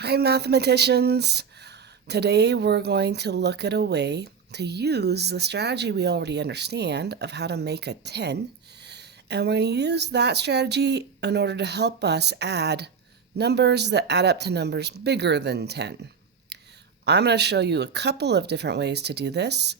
Hi, mathematicians. Today we're going to look at a way to use the strategy we already understand of how to make a 10. And we're going to use that strategy in order to help us add numbers that add up to numbers bigger than 10. I'm going to show you a couple of different ways to do this.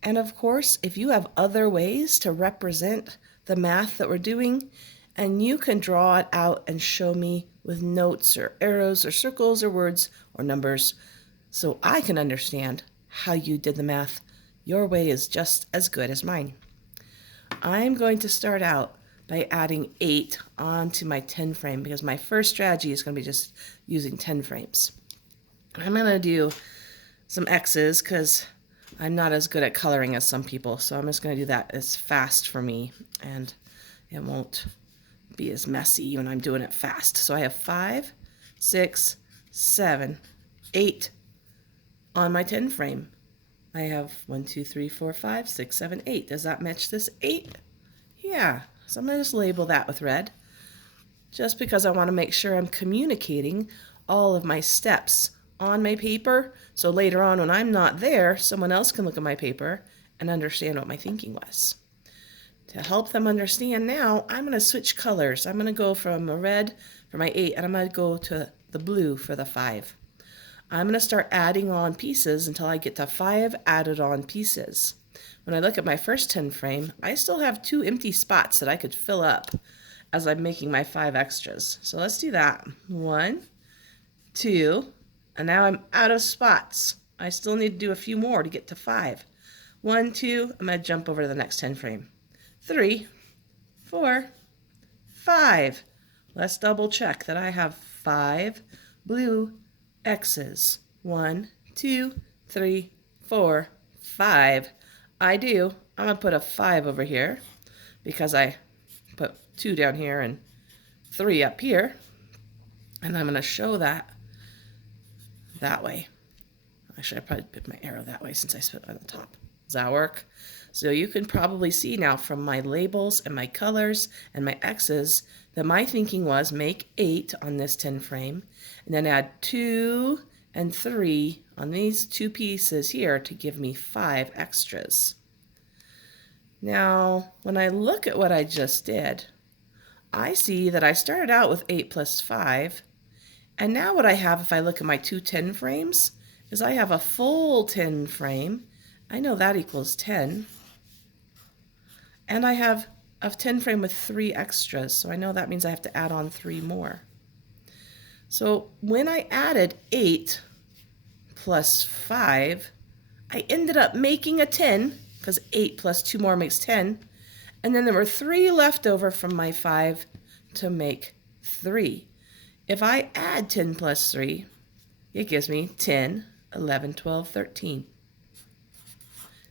And of course, if you have other ways to represent the math that we're doing, and you can draw it out and show me with notes or arrows or circles or words or numbers so I can understand how you did the math. Your way is just as good as mine. I'm going to start out by adding 8 onto my 10 frame because my first strategy is going to be just using 10 frames. I'm going to do some X's because I'm not as good at coloring as some people, so I'm just going to do that as fast for me, and it won't be as messy when I'm doing it fast. So I have 5, 6, 7, 8 on my 10 frame. I have 1, 2, 3, 4, 5, 6, 7, 8. Does that match this 8? Yeah. So I'm going to just label that with red just because I want to make sure I'm communicating all of my steps on my paper, so later on when I'm not there, someone else can look at my paper and understand what my thinking was. To help them understand now, I'm going to switch colors. I'm going to go from a red for my 8, and I'm going to go to the blue for the 5. I'm going to start adding on pieces until I get to 5 added on pieces. When I look at my first 10 frame, I still have 2 empty spots that I could fill up as I'm making my 5 extras. So let's do that. 1, 2, and now I'm out of spots. I still need to do a few more to get to 5. 1, 2, I'm going to jump over to the next 10 frame. 3, 4, 5. Let's double check that I have 5 blue X's. 1, 2, 3, 4, 5. I do. I'm going to put a 5 over here because I put 2 down here and 3 up here. And I'm going to show that way. Actually, I probably put my arrow that way since I spit on the top. Does that work? So you can probably see now from my labels and my colors and my X's that my thinking was make 8 on this 10 frame and then add 2 and 3 on these 2 pieces here to give me 5 extras. Now, when I look at what I just did, I see that I started out with 8 plus 5, and now what I have if I look at my 2 10 frames is I have a full 10 frame. I know that equals 10. And I have a 10 frame with 3 extras, so I know that means I have to add on 3 more. So when I added 8 plus 5, I ended up making a 10, because 8 plus 2 more makes 10, and then there were 3 left over from my 5 to make 3. If I add 10 plus 3, it gives me 10, 11, 12, 13.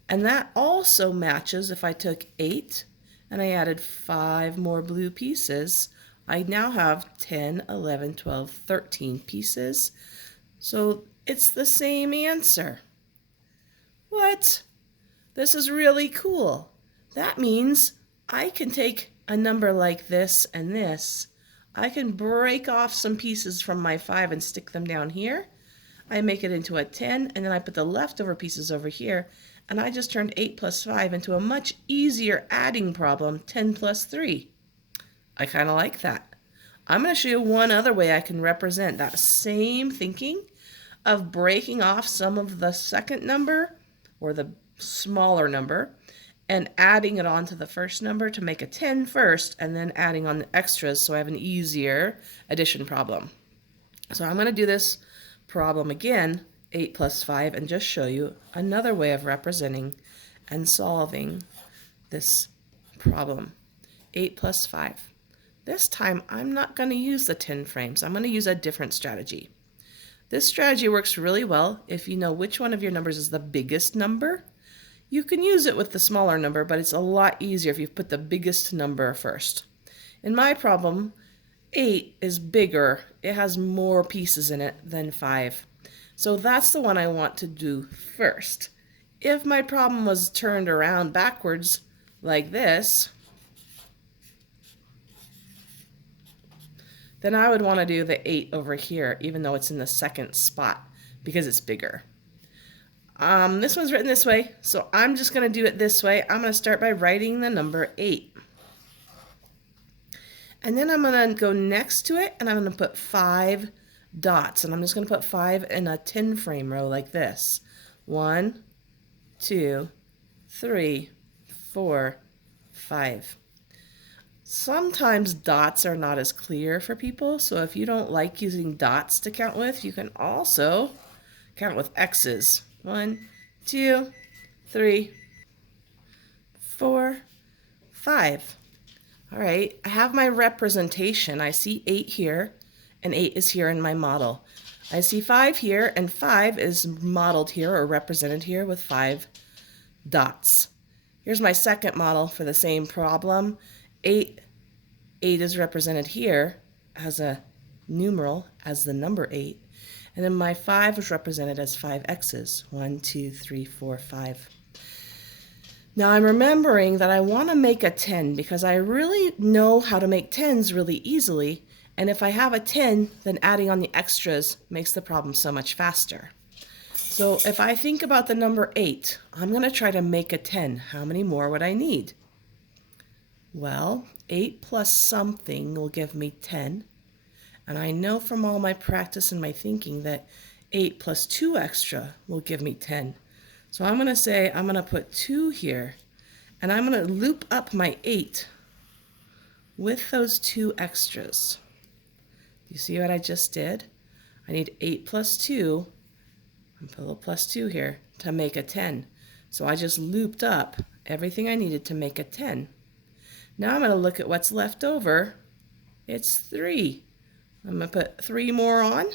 And that also matches if I took 8 and I added 5 more blue pieces. I now have 10, 11, 12, 13 pieces. So it's the same answer. What? This is really cool. That means I can take a number like this and this. I can break off some pieces from my 5 and stick them down here. I make it into a 10, and then I put the leftover pieces over here, and I just turned 8 plus 5 into a much easier adding problem, 10 plus 3. I kind of like that. I'm going to show you one other way I can represent that same thinking of breaking off some of the second number, or the smaller number, and adding it onto the first number to make a 10 first, and then adding on the extras so I have an easier addition problem. So I'm going to do this problem again, 8 plus 5, and just show you another way of representing and solving this problem. 8 plus 5. This time I'm not going to use the 10 frames. I'm going to use a different strategy. This strategy works really well if you know which one of your numbers is the biggest number. You can use it with the smaller number, but it's a lot easier if you put the biggest number first. In my problem, 8 is bigger. It has more pieces in it than 5. So that's the one I want to do first. If my problem was turned around backwards like this, then I would want to do the 8 over here, even though it's in the second spot, because it's bigger. This one's written this way, so I'm just going to do it this way. I'm going to start by writing the number 8. And then I'm going to go next to it, and I'm going to put 5 dots. And I'm just going to put 5 in a 10 frame row like this. 1, 2, 3, 4, 5. Sometimes dots are not as clear for people, so if you don't like using dots to count with, you can also count with X's. 1, 2, 3, 4, 5. All right, I have my representation. I see 8 here, and 8 is here in my model. I see 5 here, and 5 is modeled here or represented here with 5 dots. Here's my second model for the same problem. 8 is represented here as a numeral, as the number 8. And then my 5 is represented as 5 X's. 1, 2, 3, 4, 5. Now I'm remembering that I want to make a 10 because I really know how to make 10s really easily. And if I have a 10, then adding on the extras makes the problem so much faster. So if I think about the number 8, I'm going to try to make a 10. How many more would I need? Well, 8 plus something will give me 10. And I know from all my practice and my thinking that 8 plus 2 extra will give me 10. So I'm going to say I'm going to put 2 here. And I'm going to loop up my 8 with those 2 extras. You see what I just did? I need 8 plus 2. I'm put a little plus 2 here to make a 10. So I just looped up everything I needed to make a 10. Now I'm going to look at what's left over. It's 3. I'm going to put 3 more on.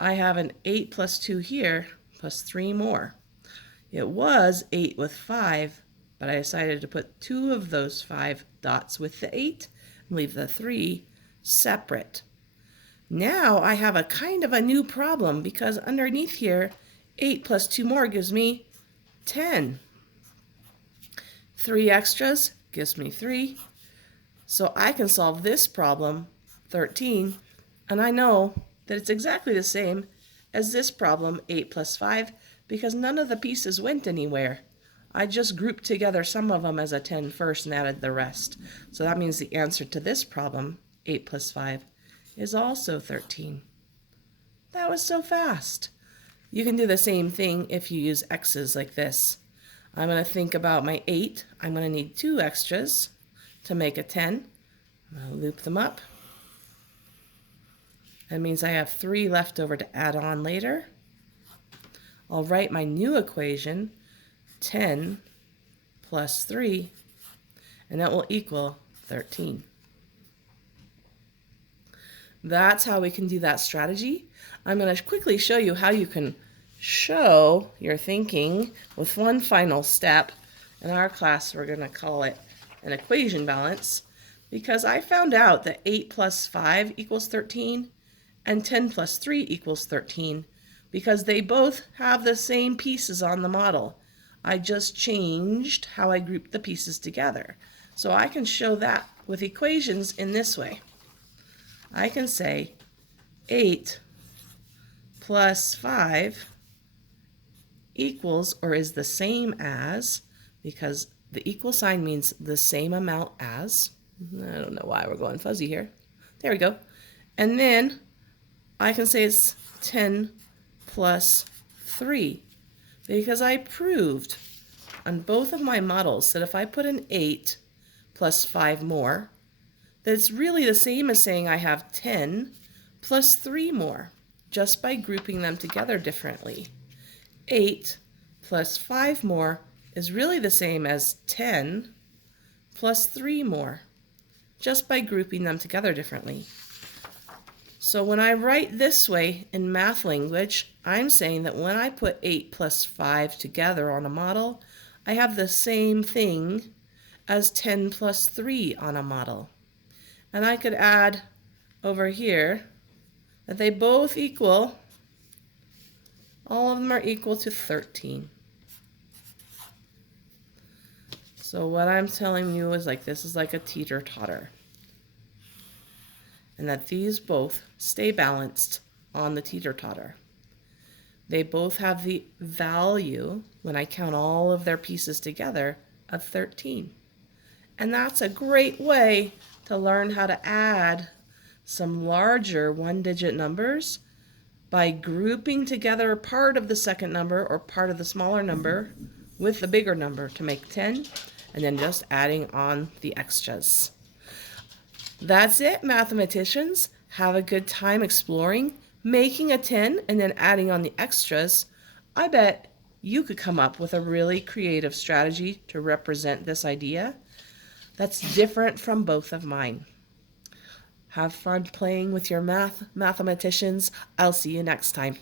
I have an 8 plus 2 here, plus 3 more. It was 8 with 5, but I decided to put 2 of those 5 dots with the 8 and leave the 3 separate. Now I have a kind of a new problem because underneath here, 8 plus 2 more gives me 10. 3 extras gives me 3. So I can solve this problem, 13, and I know that it's exactly the same as this problem, 8 plus 5, because none of the pieces went anywhere. I just grouped together some of them as a 10 first and added the rest. So that means the answer to this problem, 8 plus 5, is also 13. That was so fast. You can do the same thing if you use X's like this. I'm going to think about my 8. I'm going to need 2 extras to make a 10. I'm going to loop them up. That means I have 3 left over to add on later. I'll write my new equation, 10 plus 3, and that will equal 13. That's how we can do that strategy. I'm going to quickly show you how you can show your thinking with one final step. In our class, we're going to call it an equation balance, because I found out that 8 plus 5 equals 13 and 10 plus 3 equals 13 because they both have the same pieces on the model. I just changed how I grouped the pieces together. So I can show that with equations in this way. I can say 8 plus 5 equals or is the same as, because the equal sign means the same amount as. I don't know why we're going fuzzy here. There we go. And then I can say it's 10 plus 3 because I proved on both of my models that if I put an 8 plus 5 more, that it's really the same as saying I have 10 plus 3 more, just by grouping them together differently. 8 plus 5 more is really the same as 10 plus 3 more, just by grouping them together differently. So when I write this way in math language, I'm saying that when I put 8 plus 5 together on a model, I have the same thing as 10 plus 3 on a model. And I could add over here that they both equal, all of them are equal to 13. So what I'm telling you is like this is like a teeter-totter. and that these both stay balanced on the teeter-totter. They both have the value, when I count all of their pieces together, of 13. And that's a great way to learn how to add some larger one-digit numbers by grouping together part of the second number or part of the smaller number with the bigger number to make 10, and then just adding on the extras. That's it, mathematicians. Have a good time exploring, making a 10, and then adding on the extras. I bet you could come up with a really creative strategy to represent this idea that's different from both of mine. Have fun playing with your mathematicians. I'll see you next time.